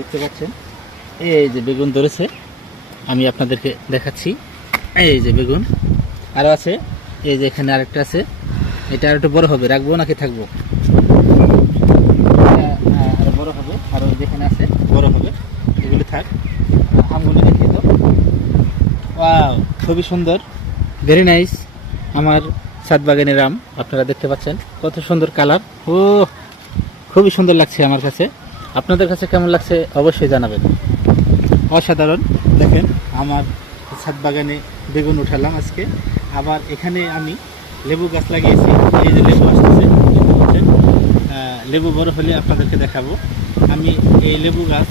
দেখতে পাচ্ছেন এই যে বেগুন ধরেছে, আমি আপনাদেরকে দেখাচ্ছি। এই যে বেগুন আরও আছে, এই যে এখানে আরেকটা আছে। এটা আর একটু বড় হবে, রাখবো নাকি থাকবো? আরো বড় হবে, আরও যেখানে আছে বড় হবে, এগুলি থাক। আমগুলো দেখিয়ে তো, ওয়াও খুবই সুন্দর, ভেরি নাইস। আমার ছাদ বাগানের আম আপনারা দেখতে পাচ্ছেন কত সুন্দর কালার। ও খুবই সুন্দর লাগছে আমার কাছে। আপনাদের কাছে কেমন লাগছে অবশ্যই জানাবেন। অসাধারণ। দেখেন আমার ছাদ বাগানে বেগুন উঠালাম আজকে। আবার এখানে আমি লেবু গাছ লাগিয়েছি। এই যে লেবু আসতেছে, দেখতে পাচ্ছেন। লেবু বড় হলে আপনাদেরকে দেখাবো। আমি এই লেবু গাছ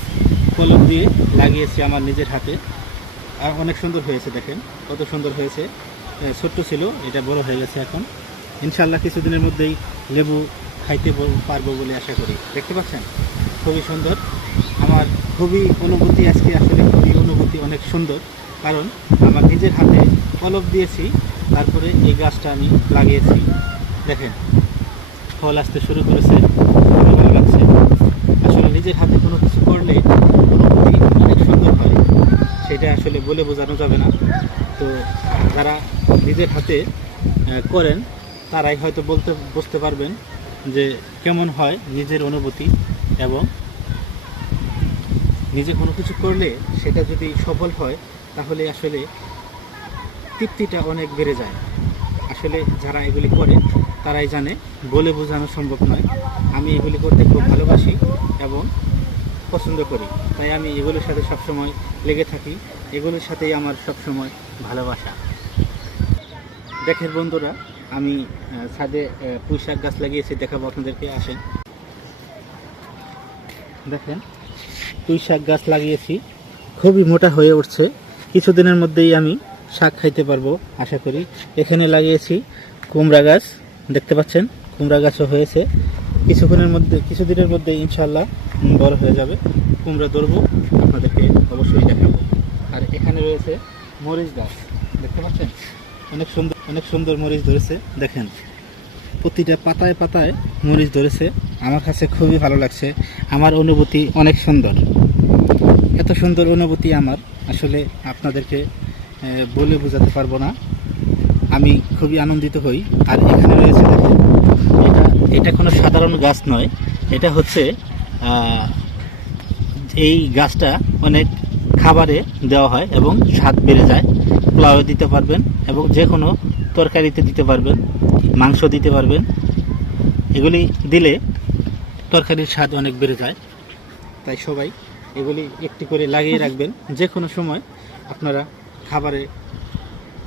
কলম দিয়ে লাগিয়েছি আমার নিজের হাতে, আর অনেক সুন্দর হয়েছে। দেখেন কত সুন্দর হয়েছে। ছোট্ট ছিল, এটা বড় হয়ে গেছে এখন। ইনশাল্লাহ কিছুদিনের মধ্যেই লেবু খাইতে পারবো বলে আশা করি। দেখতে পাচ্ছেন খুবই সুন্দর। আমার খুবই অনুভূতি আজকে, আসলে খুবই অনুভূতি অনেক সুন্দর, কারণ আমার নিজের হাতে কলম দিয়েছি, তারপরে এই গাছটা আমি লাগিয়েছি। দেখেন ফল আসতে শুরু করেছে, ভালো ভালো লাগছে। আসলে নিজের হাতে কোনো কিছু করলে অনুভূতি অনেক সুন্দর হয়, সেটা আসলে বলে বোঝানো যাবে না। তো যারা নিজের হাতে করেন তারাই হয়তো বুঝতে পারবেন যে কেমন হয় নিজের অনুভূতি, এবং নিজে কোনো কিছু করলে সেটা যদি সফল হয় তাহলে আসলে তৃপ্তিটা অনেক বেড়ে যায়। আসলে যারা এগুলি করে তারাই জানে, বলে বোঝানো সম্ভব নয়। আমি এগুলি করতে খুব ভালোবাসি এবং পছন্দ করি, তাই আমি এগুলোর সাথে সবসময় লেগে থাকি। এগুলোর সাথেই আমার সবসময় ভালোবাসা। দেখেন বন্ধুরা, আমি ছাদে পুঁই শাক গাছ লাগিয়েছি, দেখাবো আপনাদেরকে, আসেন। দেখেন পুঁই শাক গাছ লাগিয়েছি, খুবই মোটা হয়ে উঠছে। কিছুদিনের মধ্যেই আমি শাক খাইতে পারবো আশা করি। এখানে লাগিয়েছি কুমড়া গাছ, দেখতে পাচ্ছেন কুমড়া গাছও হয়েছে। কিছুদিনের মধ্যে ইনশাল্লাহ বড় হয়ে যাবে। কুমড়া ধরবো, আপনাদেরকে অবশ্যই দেখাবো। আর এখানে রয়েছে মরিচ গাছ, দেখতে পাচ্ছেন অনেক সুন্দর মরিচ ধরেছে। দেখেন প্রতিটা পাতায় পাতায় মরিচ ধরেছে, আমার কাছে খুবই ভালো লাগছে। আমার অনুভূতি অনেক সুন্দর, এত সুন্দর অনুভূতি আমার আসলে আপনাদেরকে বলে বোঝাতে পারবো না। আমি খুবই আনন্দিত হই। আর এখানে রয়েছে দেখেন, এটা কোনো সাধারণ গাছ নয়, এটা হচ্ছে এই গাছটা অনেক খাবারে দেওয়া হয় এবং স্বাদ বেড়ে যায়। পোলাও দিতে পারবেন এবং যে কোনো তরকারিতে দিতে পারবেন, মাংস দিতে পারবেন। এগুলি দিলে তরকারির স্বাদ অনেক বেড়ে যায়। তাই সবাই এগুলি একটি করে লাগিয়ে রাখবেন, যে কোনো সময় আপনারা খাবারে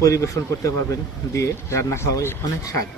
পরিবেশন করতে পারবেন, দিয়ে রান্না খাওয়াই অনেক স্বাদ।